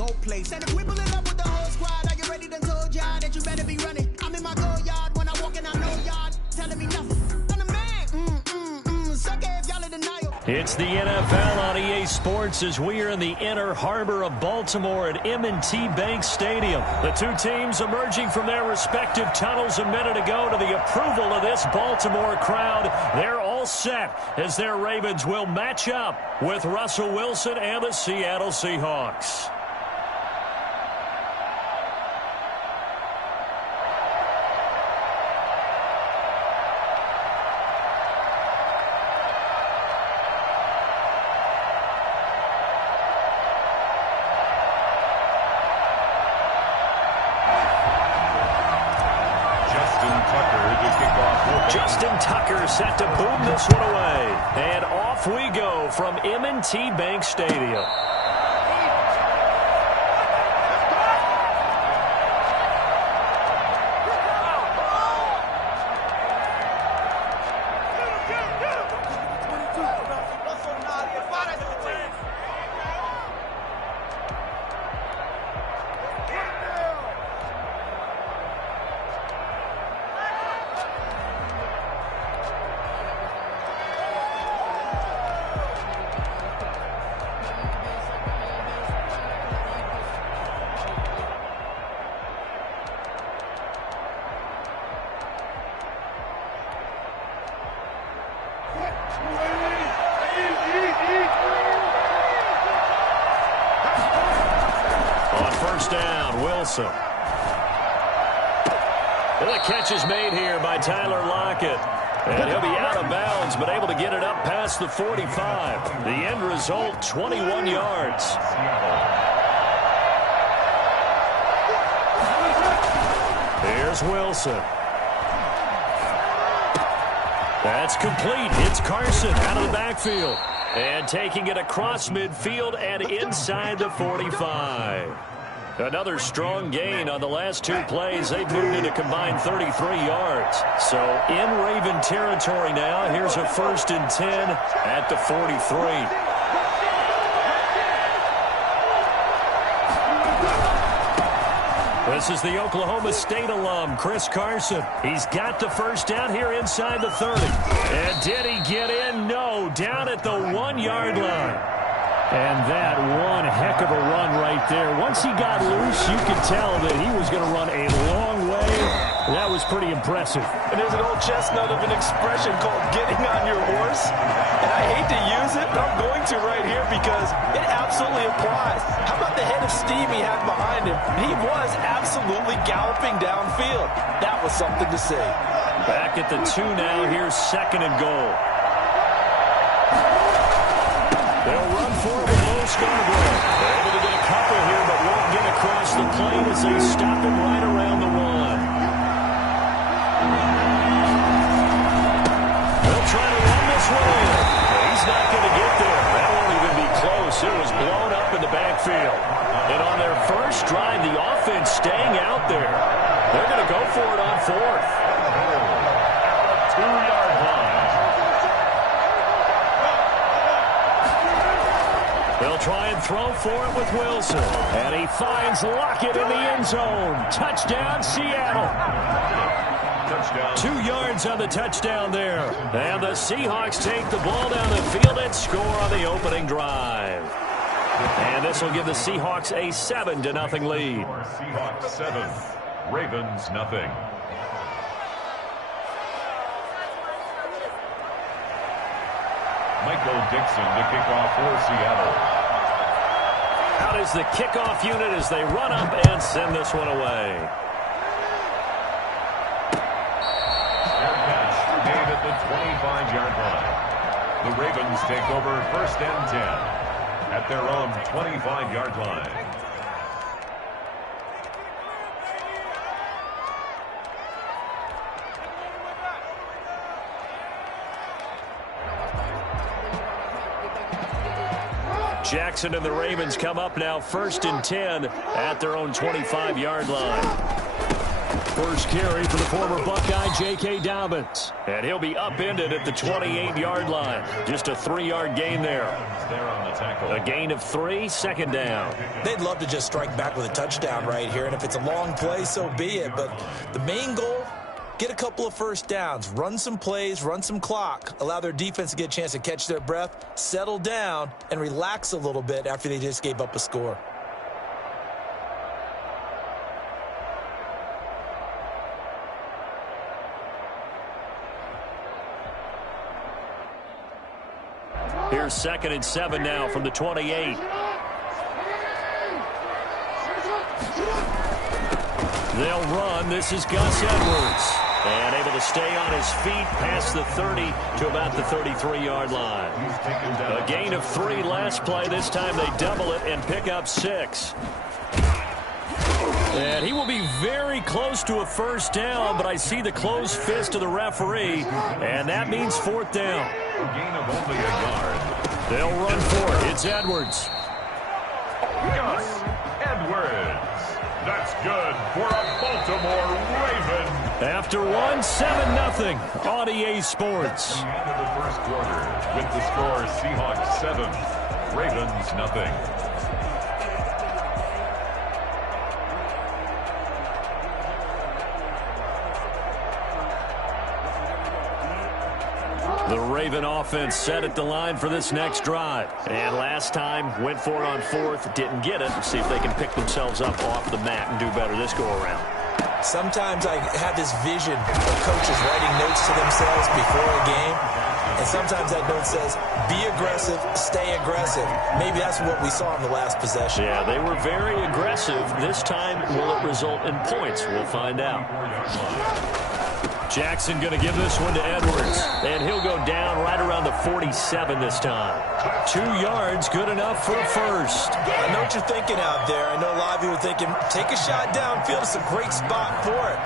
go place. And if we pulling up with the whole squad, I get ready to told y'all that you better be running. I'm in my go yard when I walk in, I know y'all telling me nothing. I'm the man. Suck it if y'all in denial. It's the NFL on EA Sports as we are in the inner harbor of Baltimore at M&T Bank Stadium. The two teams emerging from their respective tunnels a minute ago to the approval of this Baltimore crowd. They're all set as their Ravens will match up with Russell Wilson and the Seattle Seahawks. Justin Tucker set to boom this one away. And off we go from M&T Bank Stadium. On first down, Wilson. And the catch is made here by Tyler Lockett. And he'll be out of bounds, but able to get it up past the 45. The end result, 21 yards. Here's Wilson. That's complete. It's Carson out of the backfield. And taking it across midfield and inside the 45. Another strong gain on the last two plays. They've moved it a combined 33 yards. So in Raven territory now. Here's a 1st and 10 at the 43. This is the Oklahoma State alum, Chris Carson. He's got the first down here inside the 30. And did he get in? No, down at the 1-yard line. And that one heck of a run right there. Once he got loose, you could tell that he was going to run a long way. That was pretty impressive. And there's an old chestnut of an expression called getting on your horse. And I hate to use it, but I'm going to right here because it absolutely applies. How about the head of steam he had behind him? He was absolutely galloping downfield. That was something to see. Back at the 2 now. Here's 2nd and goal. They'll run forward with Mo Scarborough. They're able to get a couple here, but won't get across the plane as they stop him right around the 1. They'll try to run this one in. He's not going to get there. That won't even be close. It was blown up in the backfield. And on their first drive, the offense staying out there. They're going to go for it on 4th. 2-yard line. They'll try and throw for it with Wilson. And he finds Lockett in the end zone. Touchdown, Seattle. Touchdown. 2 yards on the touchdown there. And the Seahawks take the ball down the field and score on the opening drive. And this will give the Seahawks a 7-0 lead. Seahawks 7, Ravens nothing. Michael Dixon to kick off for Seattle. Out is the kickoff unit as they run up and send this one away. Fair catch made at the 25-yard line. The Ravens take over 1st and 10 at their own 25-yard line. Jackson and the Ravens come up now 1st and 10 at their own 25-yard line. First carry for the former Buckeye, J.K. Dobbins. And he'll be upended at the 28-yard line. Just a 3-yard gain there. A gain of 3, second down. They'd love to just strike back with a touchdown right here, and if it's a long play, so be it. But the main goal, get a couple of first downs, run some plays, run some clock, allow their defense to get a chance to catch their breath, settle down, and relax a little bit after they just gave up a score. Here's 2nd and 7 now from the 28. They'll run. This is Gus Edwards. And able to stay on his feet past the 30 to about the 33-yard line. A gain of 3 last play. This time they double it and pick up 6. And he will be very close to a first down, but I see the closed fist of the referee, and that means 4th down. A gain of only a yard. They'll run for it. It's Edwards. Gus Edwards. That's good for a Baltimore Raven. After 7-0 on EA Sports. At the end of the first quarter, with the score Seahawks 7, Ravens 0. The Raven offense set at the line for this next drive. And last time, went for it on 4th, didn't get it. See if they can pick themselves up off the mat and do better this go-around. Sometimes I have this vision of coaches writing notes to themselves before a game. And sometimes that note says, be aggressive, stay aggressive. Maybe that's what we saw in the last possession. Yeah, they were very aggressive. This time, will it result in points? We'll find out. Jackson going to give this one to Edwards. And he'll go down right around the 47 this time. 2 yards, good enough for a first. I know what you're thinking out there. I know a lot of you are thinking, take a shot downfield. It's a great spot for it.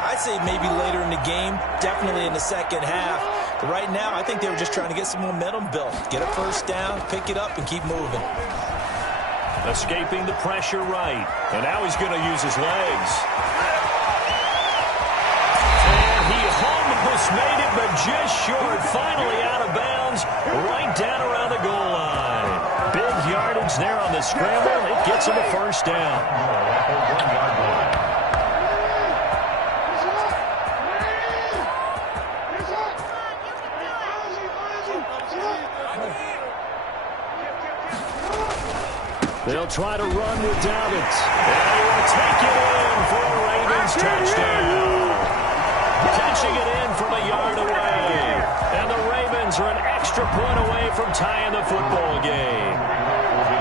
I'd say maybe later in the game, definitely in the second half. But right now, I think they were just trying to get some momentum built. Get a first down, pick it up, and keep moving. Escaping the pressure right. And now he's going to use his legs. Almost made it, but just short. Finally out of bounds, right down around the goal line. Big yardage there on the scramble. It gets him a first down. They'll try to run with Dobbins. And he will take it in for a Ravens touchdown. Catching it in from a yard away. And the Ravens are an extra point away from tying the football game.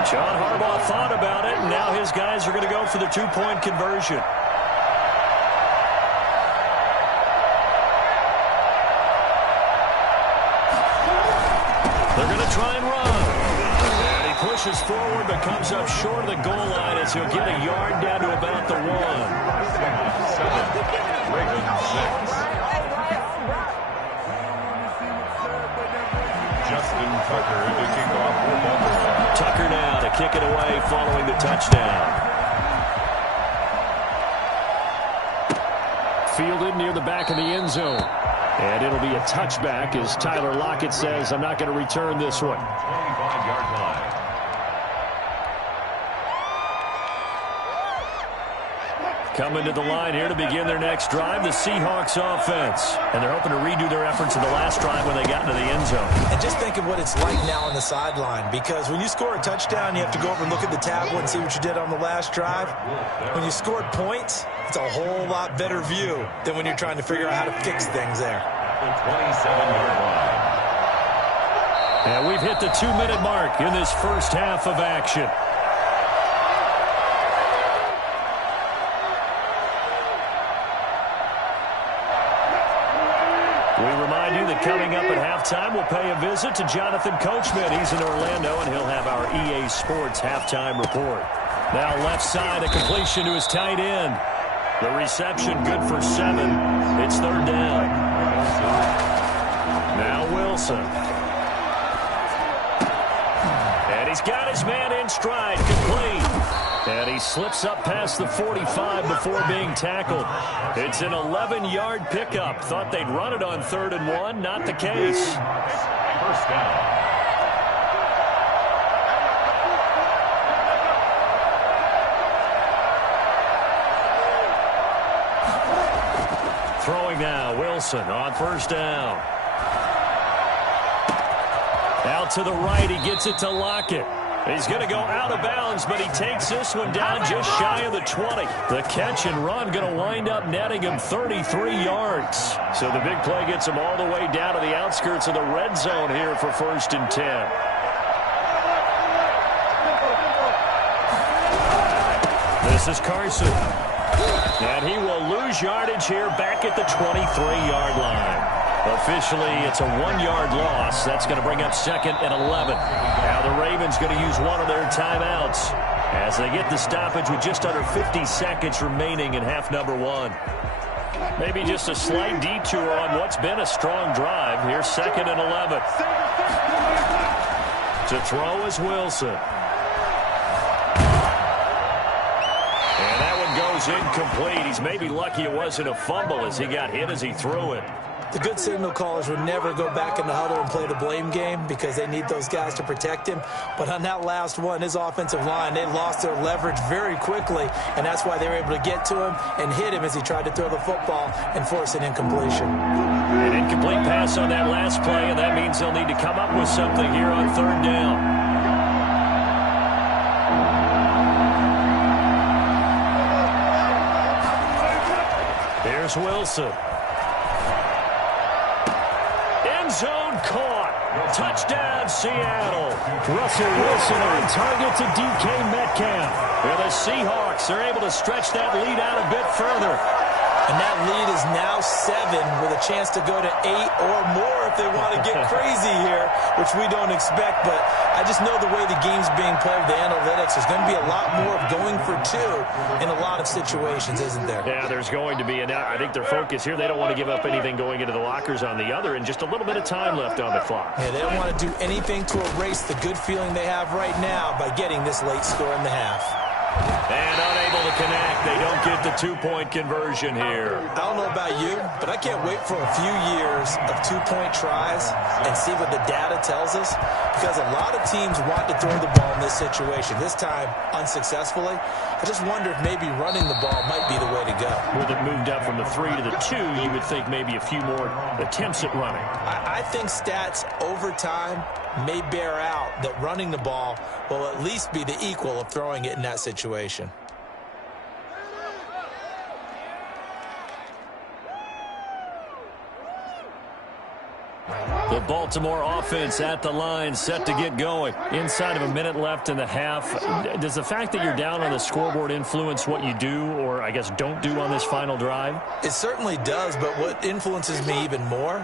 John Harbaugh thought about it, and now his guys are going to go for the 2-point conversion. They're going to try and run. And he pushes forward, but comes up short of the goal line as he'll get a yard down to about the 1. Ravens 6. Justin Tucker to kick off for Baltimore. Tucker now to kick it away following the touchdown. Fielded near the back of the end zone. And it'll be a touchback as Tyler Lockett says, I'm not going to return this one. 25-yard line. Coming to the line here to begin their next drive, the Seahawks offense. And they're hoping to redo their efforts in the last drive when they got into the end zone. And just think of what it's like now on the sideline, because when you score a touchdown, you have to go over and look at the tablet and see what you did on the last drive. When you scored points, it's a whole lot better view than when you're trying to figure out how to fix things there. The 27-yard line. And we've hit the 2-minute mark in this first half of action. We remind you that coming up at halftime, we'll pay a visit to Jonathan Coachman. He's in Orlando, and he'll have our EA Sports halftime report. Now left side, a completion to his tight end. The reception good for 7. It's 3rd down. Now Wilson. And he's got his man in stride, complete. And he slips up past the 45 before being tackled. It's an 11-yard pickup. Thought they'd run it on 3rd and 1. Not the case. First down. Throwing now, Wilson on 1st down. Out to the right, he gets it to Lockett. He's going to go out of bounds, but he takes this one down just shy of the 20. The catch and run going to wind up netting him 33 yards. So the big play gets him all the way down to the outskirts of the red zone here for 1st and 10. This is Carson. And he will lose yardage here back at the 23-yard line. Officially, it's a 1-yard loss. That's going to bring up 2nd and 11. Now the Ravens going to use one of their timeouts as they get the stoppage with just under 50 seconds remaining in half number 1. Maybe just a slight detour on what's been a strong drive. Here's 2nd and 11. To throw is Wilson. And that one goes incomplete. He's maybe lucky it wasn't a fumble as he got hit as he threw it. The good signal callers would never go back in the huddle and play the blame game because they need those guys to protect him. But on that last one, his offensive line, they lost their leverage very quickly, and that's why they were able to get to him and hit him as he tried to throw the football and force an incompletion. An incomplete pass on that last play, and that means they'll need to come up with something here on 3rd down. Here's Wilson. Zone caught. Touchdown, Seattle. Russell Wilson on target to DK Metcalf. Well, the Seahawks are able to stretch that lead out a bit further. And that lead is now 7 with a chance to go to 8 or more if they want to get crazy here, which we don't expect. But I just know the way the game's being played with the analytics, there's going to be a lot more of going for 2 in a lot of situations, isn't there? Yeah, there's going to be. And I think their focus here, they don't want to give up anything going into the lockers on the other, and just a little bit of time left on the clock. Yeah, they don't want to do anything to erase the good feeling they have right now by getting this late score in the half. And unable to connect. They don't get the 2-point conversion here. I don't know about you, but I can't wait for a few years of 2-point tries and see what the data tells us, because a lot of teams want to throw the ball in this situation. This time, unsuccessfully. I just wonder if maybe running the ball might be the way to go. With it moved up from the 3 to the 2, you would think maybe a few more attempts at running. I think stats over time may bear out that running the ball will at least be the equal of throwing it in that situation. The Baltimore offense at the line, set to get going. Inside of a minute left in the half. Does the fact that you're down on the scoreboard influence what you do, or I guess don't do on this final drive? It certainly does, but what influences me even more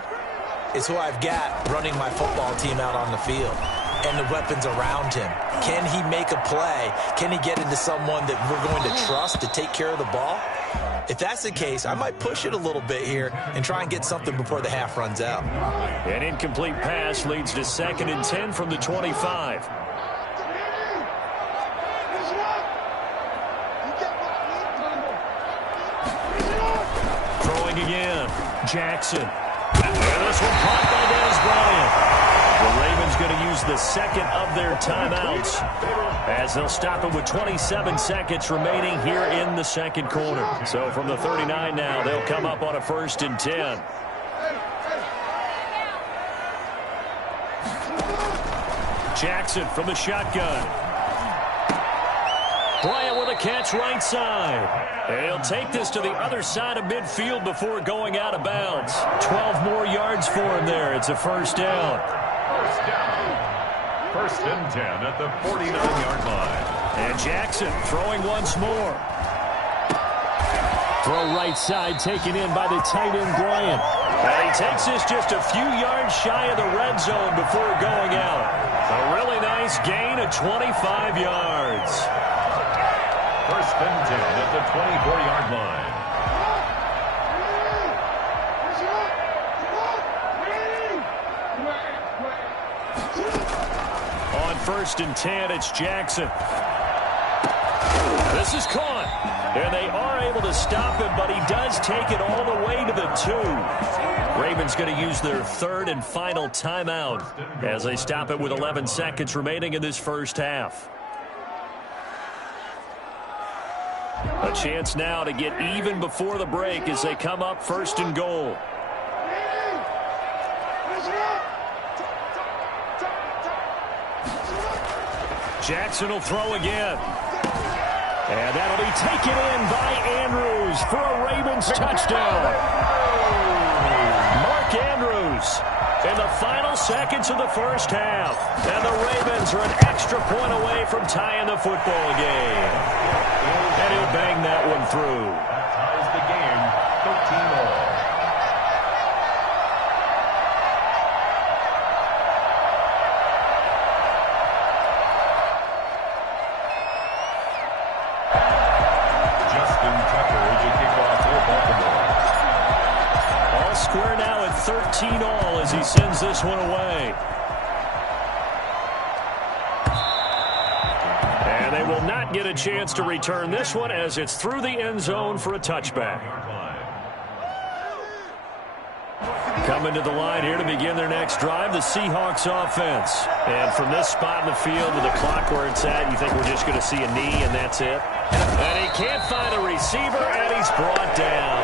is who I've got running my football team out on the field and the weapons around him. Can he make a play? Can he get into someone that we're going to trust to take care of the ball? If that's the case, I might push it a little bit here and try and get something before the half runs out. An incomplete pass leads to 2nd and 10 from the 25. Throwing again. Jackson. And this one caught by Dez Bryant. The Ravens going to use the 2nd of their timeouts as they'll stop it with 27 seconds remaining here in the 2nd quarter. So from the 39 now, they'll come up on a 1st and 10. Jackson from the shotgun. Bryant with a catch right side. And he'll take this to the other side of midfield before going out of bounds. 12 more yards for him there. It's a 1st down. 1st and 10 at the 49-yard line. And Jackson throwing once more. Throw right side taken in by the tight end Bryant. And he takes this just a few yards shy of the red zone before going out. A really nice gain of 25 yards. 1st and 10 at the 24-yard line. On 1st and 10, it's Jackson. This is caught. And they are able to stop him, but he does take it all the way to the 2. Ravens going to use their third and final timeout as they stop it with 11 seconds remaining in this first half. A chance now to get even before the break as they come up first and goal. Jackson will throw again. And that'll be taken in by Andrews for a Ravens touchdown. Mark Andrews in the final seconds of the first half. And the Ravens are an extra point away from tying the football game. And he'll bang that one through. That ties the game, 13-all. Square now at 13-all as he sends this one away. And they will not get a chance to return this one as it's through the end zone for a touchback. Coming to the line here to begin their next drive, the Seahawks offense. And from this spot in the field with the clock where it's at, you think we're just going to see a knee and that's it? And he can't find a receiver, and he's brought down.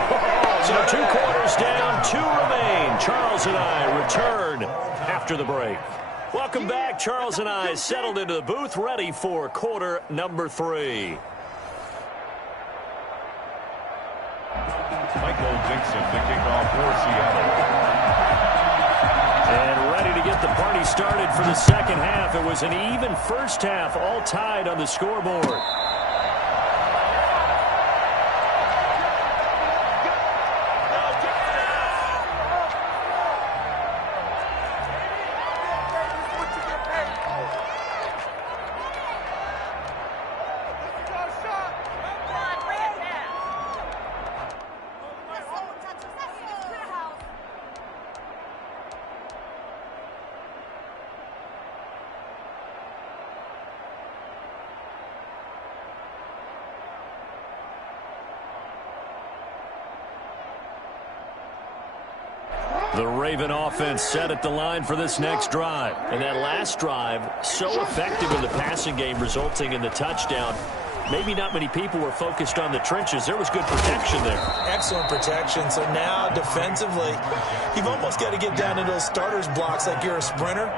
So 2 quarters down, 2 remain. Charles and I return after the break. Welcome back. Charles and I settled into the booth, ready for quarter number 3. Michael Dixon to kick off for Seattle. And ready to get the party started for the second half. It was an even first half, all tied on the scoreboard. The Raven offense set at the line for this next drive. And that last drive, so effective in the passing game, resulting in the touchdown. Maybe not many people were focused on the trenches. There was good protection there. Excellent protection. So now defensively, you've almost got to get down to those starters blocks like you're a sprinter.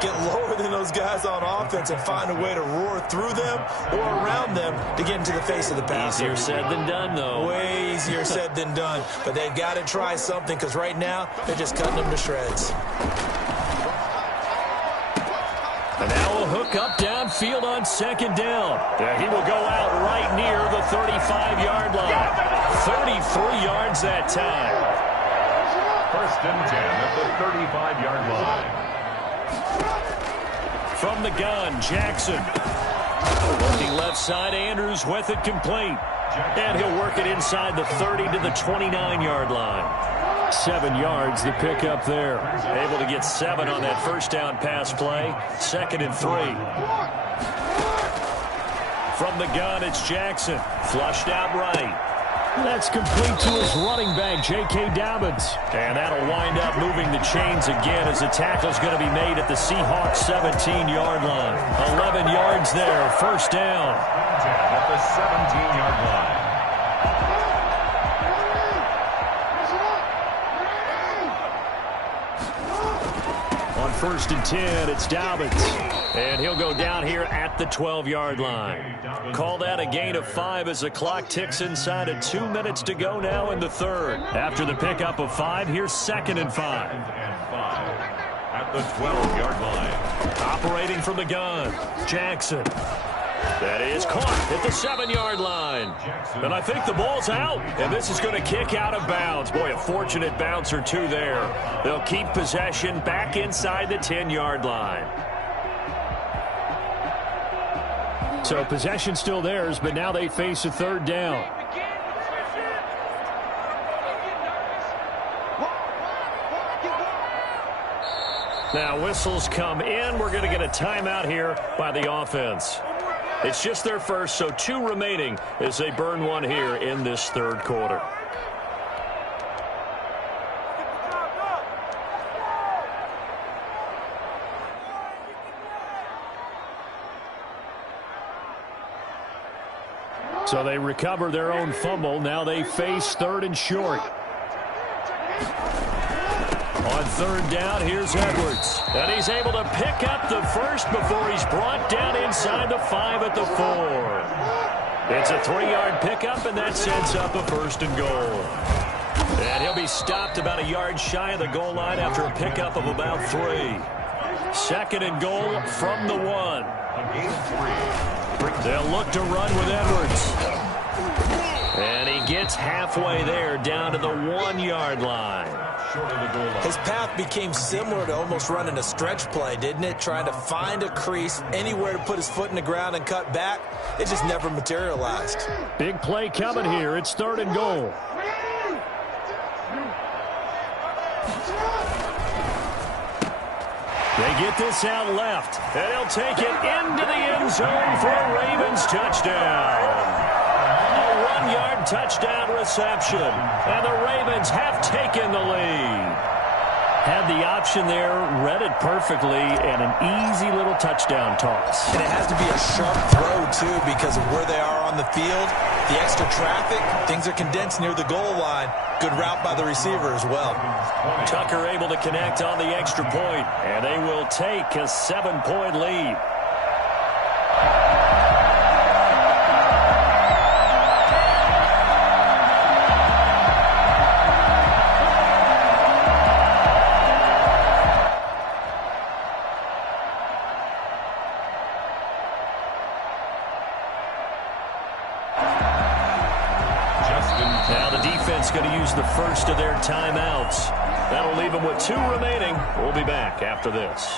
Get lower than those guys on offense and find a way to roar through them or around them to get into the face of the passer. Easier said than done, though. Way easier said than done. But they've got to try something because right now they're just cutting them to shreds. And now a hook up downfield on second down. And he will go out right near the 35-yard line. 33 yards that time. First and 10 at the 35-yard line. From the gun, Jackson. Working left side, Andrews with it complete. And he'll work it inside the 30 to the 29-yard line. 7 yards the pickup there. Able to get 7 on that first down pass play. 2nd and 3. From the gun, it's Jackson. Flushed out right. That's complete to his running back, J.K. Dobbins. And that'll wind up moving the chains again as the tackle's going to be made at the Seahawks 17-yard line. 11 yards there, first down. At the 17-yard line. On 1st and 10, it's Dobbins. And he'll go down here at the 12-yard line. Call that a gain of 5 as the clock ticks inside of 2 minutes to go now in the third. After the pickup of 5, here's 2nd and 5. At the 12-yard line. Operating from the gun, Jackson. That is caught at the 7-yard line. And I think the ball's out. And this is going to kick out of bounds. Boy, a fortunate bounce or two there. They'll keep possession back inside the 10-yard line. So possession still theirs, but now they face a third down. Now whistles come in. We're going to get a timeout here by the offense. It's just their first, so 2 remaining as they burn one here in this third quarter. So they recover their own fumble. Now they face 3rd and short. On 3rd down, here's Edwards. And he's able to pick up the first before he's brought down inside the 5 at the 4. It's a 3-yard pickup, and that sets up a 1st and goal. And he'll be stopped about a yard shy of the goal line after a pickup of about 3. 2nd and goal from the 1. On game 3. They'll look to run with Edwards. And he gets halfway there, down to the 1-yard line. His path became similar to almost running a stretch play, didn't it? Trying to find a crease, anywhere to put his foot in the ground and cut back. It just never materialized. Big play coming here. It's 3rd and goal. They get this out left, and he'll take it into the end zone for a Ravens touchdown. A 1-yard touchdown reception, and the Ravens have taken the lead. Had the option there, read it perfectly, and an easy little touchdown toss. And it has to be a sharp throw, too, because of where they are on the field. The extra traffic, things are condensed near the goal line. Good route by the receiver as well. Tucker able to connect on the extra point, and they will take a 7-point lead. Now the defense going to use the first of their timeouts. That'll leave them with 2 remaining. We'll be back after this.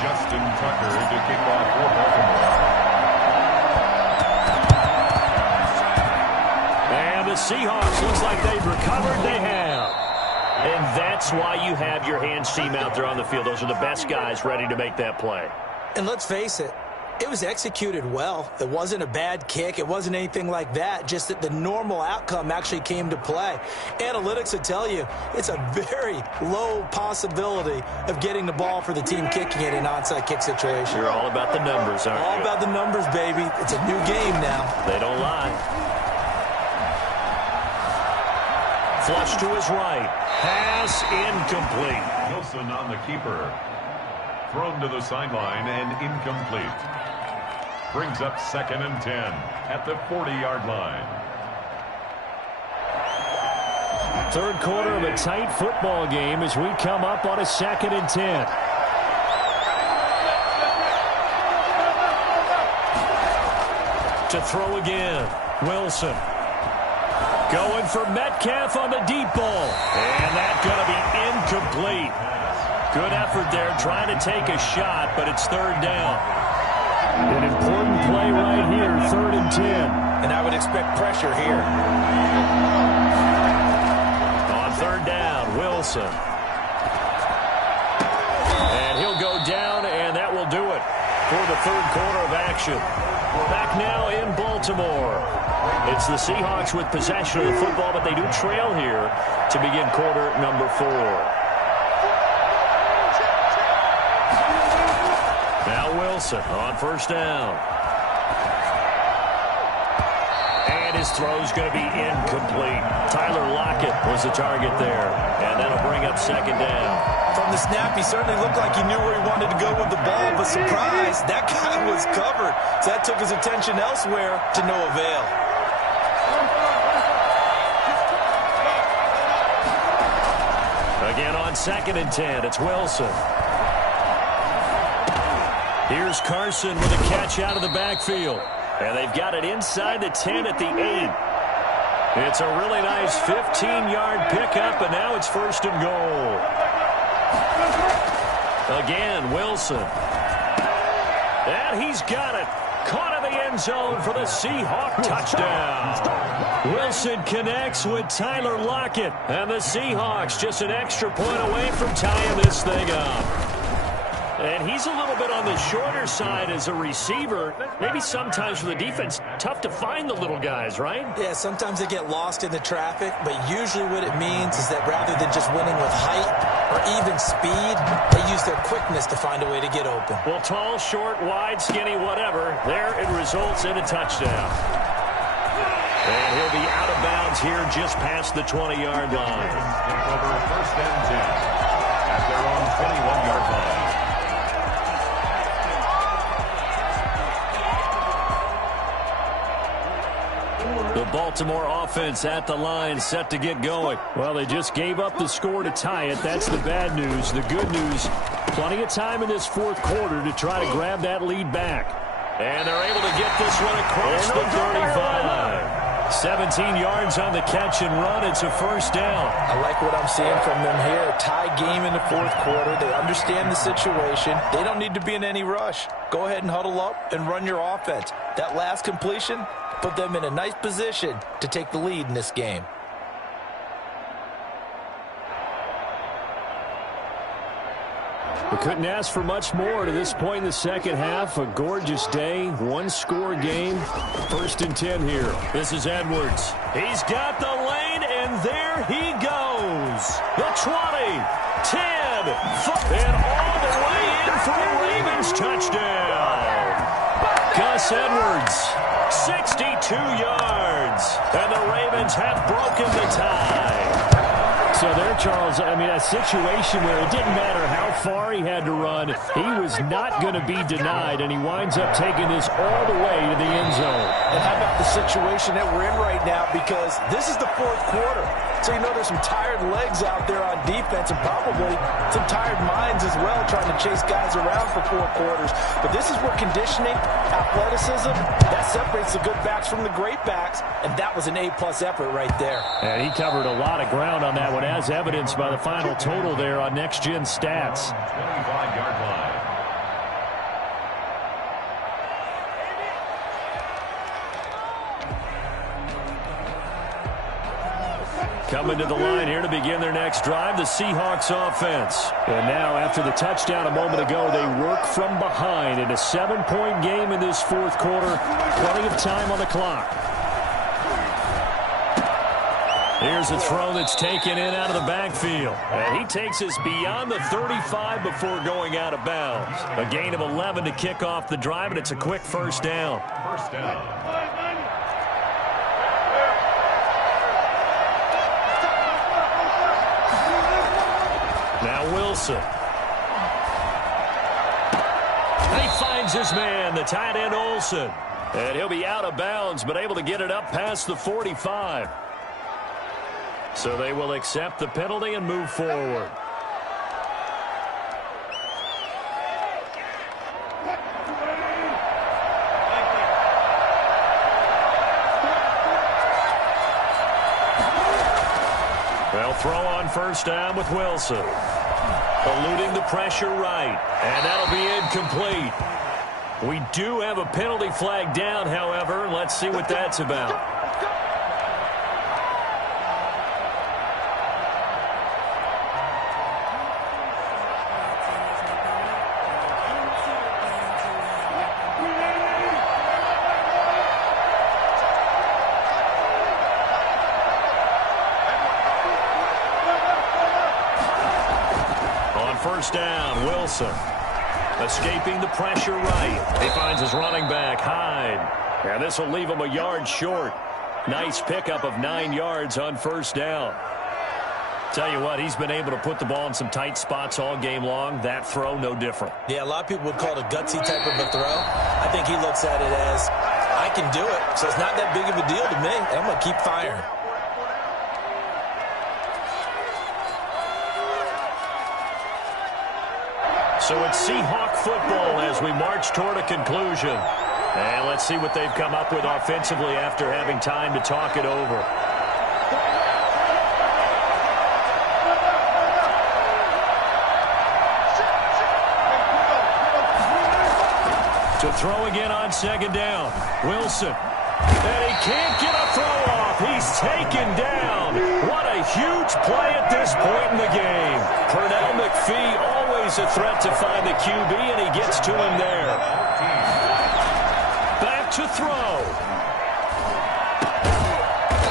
Justin Tucker to kick off for Baltimore. And the Seahawks looks like they've recovered. They have. And that's why you have your hands team out there on the field. Those are the best guys ready to make that play. And let's face it, it was executed well. It wasn't a bad kick. It wasn't anything like that. Just that the normal outcome actually came to play. Analytics will tell you it's a very low possibility of getting the ball for the team kicking it in an onside kick situation. You're all about the numbers, aren't you? All about the numbers, baby. It's a new game now. They don't lie. Flush to his right. Pass incomplete. Wilson on the keeper. Thrown to the sideline and incomplete. Brings up 2nd and 10 at the 40-yard line. Third quarter of a tight football game as we come up on a 2nd and 10. To throw again. Wilson. Going for Metcalf on the deep ball. And that's going to be incomplete. Good effort there trying to take a shot, but it's 3rd down. An important play right here, 3rd and 10. And I would expect pressure here. On 3rd down, Wilson. And he'll go down, and that will do it for the 3rd quarter of action. Back now in Baltimore. It's the Seahawks with possession of the football, but they do trail here to begin quarter number 4. Now Wilson on 1st down. And his throw's going to be incomplete. Tyler Lockett was the target there. And that'll bring up 2nd down. From the snap, he certainly looked like he knew where he wanted to go with the ball, but surprise, that guy was covered. So that took his attention elsewhere to no avail. Again on 2nd and 10, it's Wilson. Here's Carson with a catch out of the backfield. And they've got it inside the 10 at the 8. It's a really nice 15-yard pickup, and now it's 1st and goal. Again, Wilson. And he's got it. Caught in the end zone for the Seahawk touchdown. Wilson connects with Tyler Lockett. And the Seahawks just an extra point away from tying this thing up. And he's a little bit on the shorter side as a receiver. Maybe sometimes for the defense, tough to find the little guys, right? Yeah, sometimes they get lost in the traffic, but usually what it means is that rather than just winning with height or even speed, they use their quickness to find a way to get open. Well, tall, short, wide, skinny, whatever, there it results in a touchdown. And he'll be out of bounds here just past the 20-yard line. Take over first and 10 at their own 21-yard line. The Baltimore offense at the line, set to get going. Well, they just gave up the score to tie it. That's the bad news. The good news, plenty of time in this fourth quarter to try to grab that lead back. And they're able to get this one across the 35. 17 yards on the catch and run. It's a first down. I like what I'm seeing from them here. A tie game in the fourth quarter. They understand the situation. They don't need to be in any rush. Go ahead and huddle up and run your offense. That last completion put them in a nice position to take the lead in this game. We couldn't ask for much more to this point in the second half. A gorgeous day, one-score game. First and 10 here. This is Edwards. He's got the lane, and there he goes. The 20, 10, and all the way in for a Ravens touchdown. Gus Edwards, 62 yards, and the Ravens have broken the tie. So there, Charles, I mean, a situation where it didn't matter how far he had to run, he was not going to be denied, and he winds up taking this all the way to the end zone. And how about the situation that we're in right now? Because this is the fourth quarter. So you know there's some tired legs out there on defense and probably some tired minds as well trying to chase guys around for four quarters. But this is where conditioning, athleticism, that separates the good backs from the great backs, and that was an A-plus effort right there. And he covered a lot of ground on that one, as evidenced by the final total there on Next Gen Stats. 25-yard line. Coming to the line here to begin their next drive, the Seahawks offense. And now, after the touchdown a moment ago, they work from behind in a 7-point game in this fourth quarter. Plenty of time on the clock. Here's a throw that's taken in out of the backfield. And he takes us beyond the 35 before going out of bounds. A gain of 11 to kick off the drive, and it's a quick first down. First down. Now Wilson. And he finds his man, the tight end Olsen. And he'll be out of bounds, but able to get it up past the 45. So they will accept the penalty and move forward. They'll throw on first down with Wilson. Eluding the pressure right. And that'll be incomplete. We do have a penalty flag down, however. Let's see what that's about. First down, Wilson. Escaping the pressure right. He finds his running back, Hyde. And this will leave him a yard short. Nice pickup of 9 yards on first down. Tell you what, he's been able to put the ball in some tight spots all game long. That throw, no different. Yeah, a lot of people would call it a gutsy type of a throw. I think he looks at it as, I can do it, so it's not that big of a deal to me. I'm going to keep firing. So it's Seahawk football as we march toward a conclusion. And let's see what they've come up with offensively after having time to talk it over. To throw again on second down. Wilson. And he can't get a throw off. He's taken down. What a huge play at this point in the game. Pernell McPhee, always a threat to find the QB, and he gets to him there. Back to throw.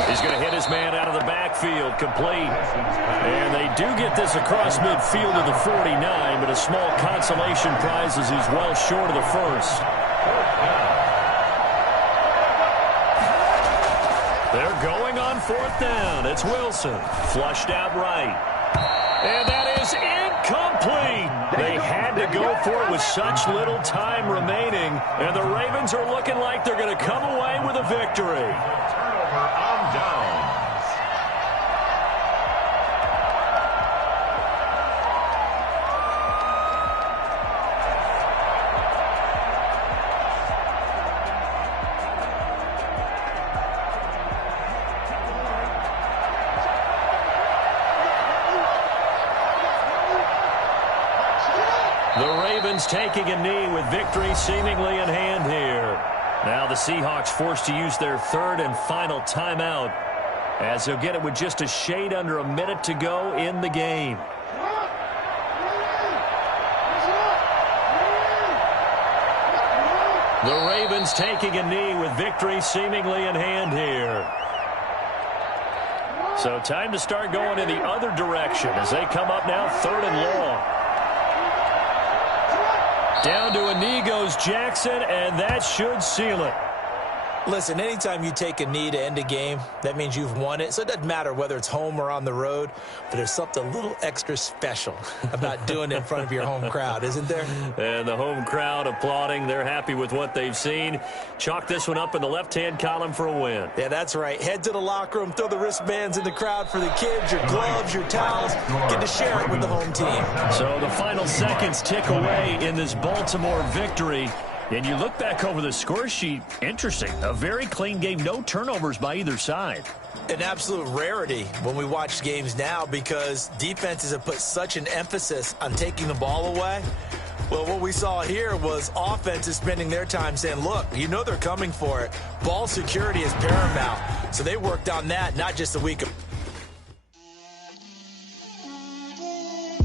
He's going to hit his man out of the backfield, complete. And they do get this across midfield to the 49, but a small consolation prize as he's well short of the first. They're going on fourth down. It's Wilson. Flushed out right. And that is incomplete. They had to go for it with such little time remaining. And the Ravens are looking like they're going to come away with a victory. Turnover on downs. The Ravens taking a knee with victory seemingly in hand here. Now the Seahawks forced to use their third and final timeout as they'll get it with just a shade under a minute to go in the game. The Ravens taking a knee with victory seemingly in hand here. So time to start going in the other direction as they come up now third and long. Down to a knee goes Jackson, and that should seal it. Listen, anytime you take a knee to end a game, that means you've won it. So it doesn't matter whether it's home or on the road, but there's something a little extra special about doing it in front of your home crowd, isn't there? And the home crowd applauding. They're happy with what they've seen. Chalk this one up in the left-hand column for a win. Yeah, that's right. Head to the locker room, throw the wristbands in the crowd for the kids, your gloves, your towels. Get to share it with the home team. So the final seconds tick away in this Baltimore victory. And you look back over the score sheet, interesting. A very clean game, no turnovers by either side. An absolute rarity when we watch games now because defenses have put such an emphasis on taking the ball away. Well, what we saw here was offenses spending their time saying, look, you know they're coming for it. Ball security is paramount. So they worked on that not just a week